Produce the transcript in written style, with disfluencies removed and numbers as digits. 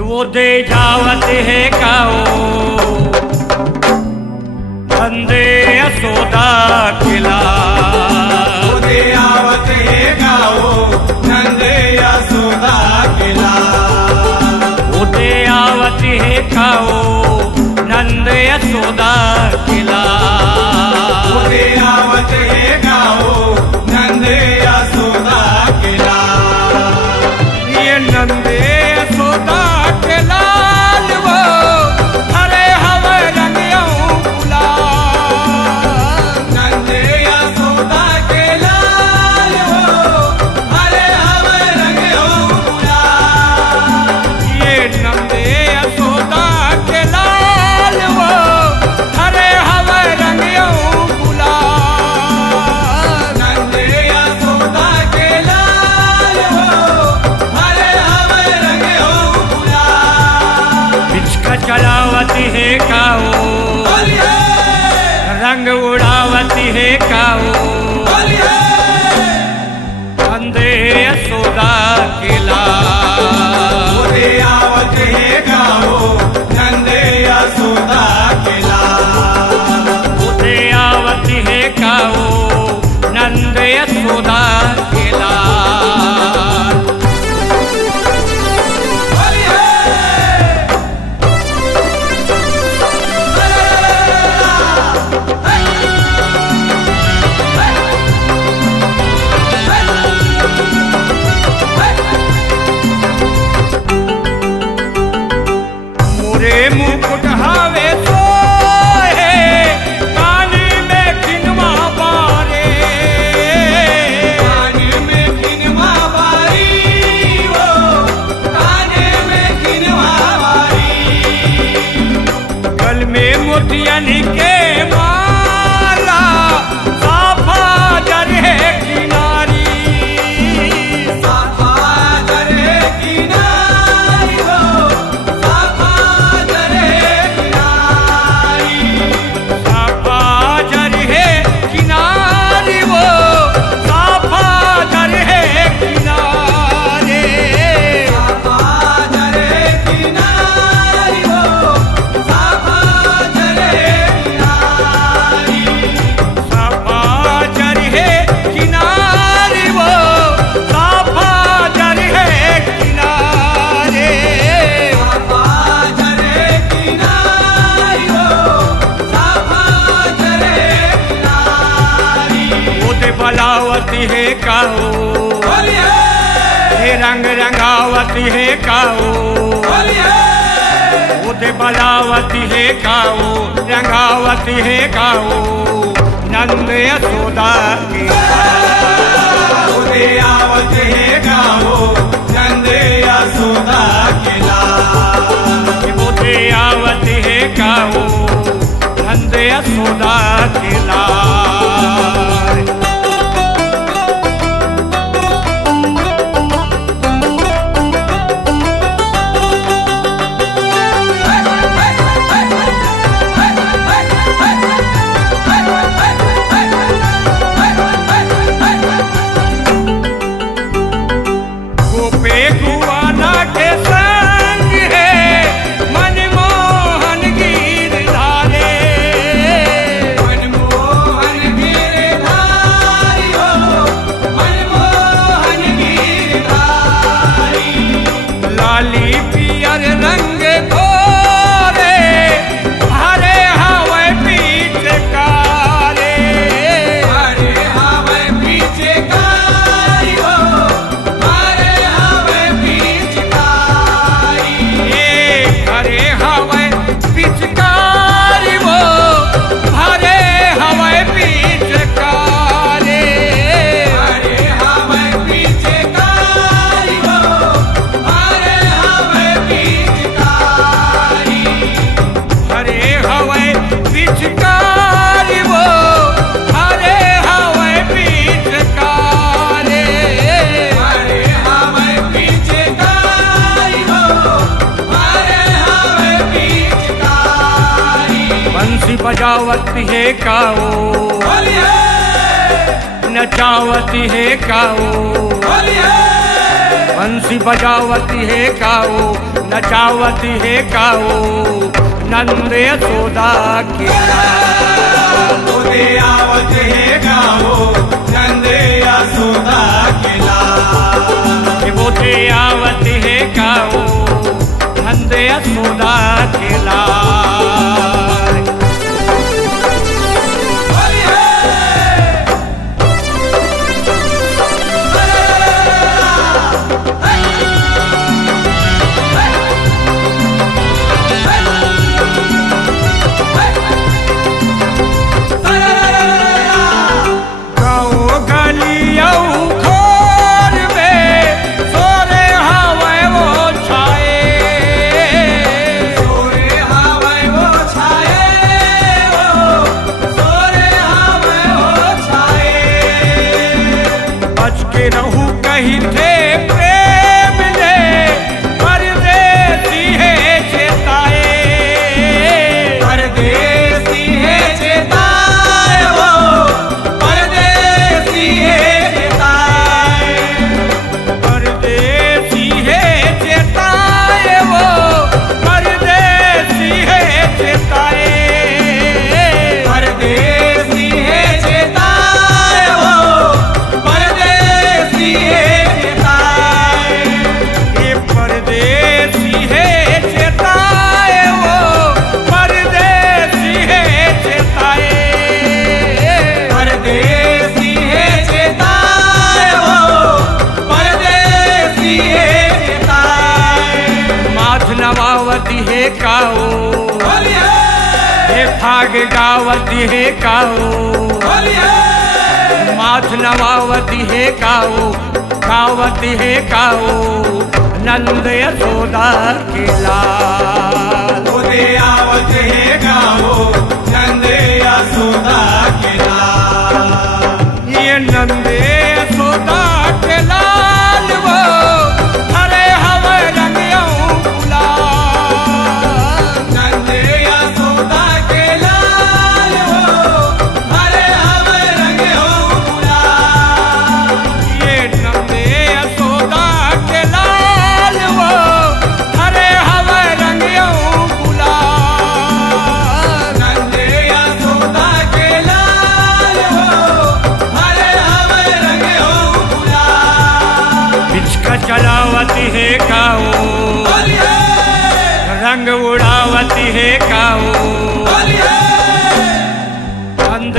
वो दे जावत है काओ धंधे यशोदा किला। वो दे आवत है काओ धंधे यशोदा किला। वो दे आवत है काओ नंद यशोदा किला। वो दे आवत है काओ नंद यशोदा किला। ये नंद यशोदा के लाल वो हरे हवे रंगियों गुलाल। नंद यशोदा के लाल हो हरे हवे रंगियों गुलाल। ये नंद यशोदा के लाल वो हरे हवे रंगियों गुलाल। नंद यशोदा के लाल हो हरे हवे रंगियों गुलाल। बिचका चलावती है काओ बोलिए रंग उड़ावती है काओ बोलिए अंधे यशोदा किला। वो दे आवत है गाओ नंद यशोदा किला। उदे आवती है काओ नंद यशोदा किला। बोलिए मोरे मुकुट हावे सोहे कानी में किनवा बारे। काने में किनवा बारी वो काने में किनवा बारी। गल में मोतियन के माला साफा जरे किनारी। साफा जरे किनारी हो साफा जरे किनारी। साफा जरे किनारी वो साफा जरे किनारे। साफा जरे किनारी हो साफा जरे किनारी। साफा जरे किनारी वो साफा जरे किनारे। साफा जरे किनारी हो साफा जरे किनारी। ओते बलावती है काओ बोलिए हे रंग रंगावती है काओ। बोलिए ओते बलावती है काओ रंगावती है काओ नंद यशोदा की। वो दे आवत है गाओ नंद यशोदा किला। ओते आवती है काओ नंद यशोदा किला। गोपे गुआना के संग है मनमोहन गिरधारे। मनमोहन गिरधारी हो मनमोहन गिरधारी। लाली पियर रंग गोरे हरे हवे पीठ कारे। हरे हवे पीछे कारी हो हरे हवे पीछे कारी। हरे हवे पिचकारी वो हरे हवे पिचकारे। हरे हवे पीछे कारी हो हरे हवे पीछे कारी। हरे हवे पिचकारी वो हरे हवे पिचकारे। हरे हवे पीछे कारी हो हरे हवे पीछे कारी। बंसी बजावती है काओ बोलिए नचावती है काओ। बोलिए बंसी बजावती है काओ, नचावती है काओ, नंद यशोदा के लाल। उदे आवत है गाओ, नंद यशोदा के लाल। उदे आवत है काओ, नंद यशोदा के लाल। रहू कहीं थे प्रेम ने, परदेसी है चेताए, परदेसी है चेताए वो, परदेसी है चेताए, परदेसी है चेताए वो, परदेसी है चेताए, परदेसी है चेताए वो, नवावती है काओ, फाग गावती है काओ, माथ नवावती है काओ, गावती है काओ, नंद यशोदा के लाल। उदे आवत है गाओ, नंद यशोदा के लाल। ये नंद यशोदा के लाल वो हरे हवे रंगियों चलावती है काओ, रंग उड़ावती है काओ, नंद